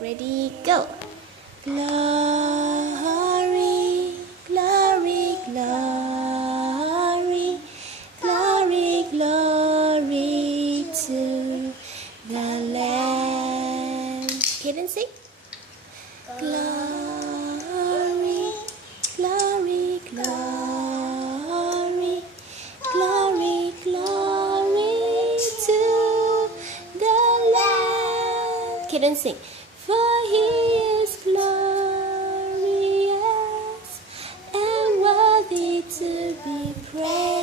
Ready, go. Glory, glory, glory, glory, glory to the Lamb. Okay, then sing. Glory, glory, glory, glory, glory to the Lamb. Okay, then sing. For He is glorious and worthy to be praised.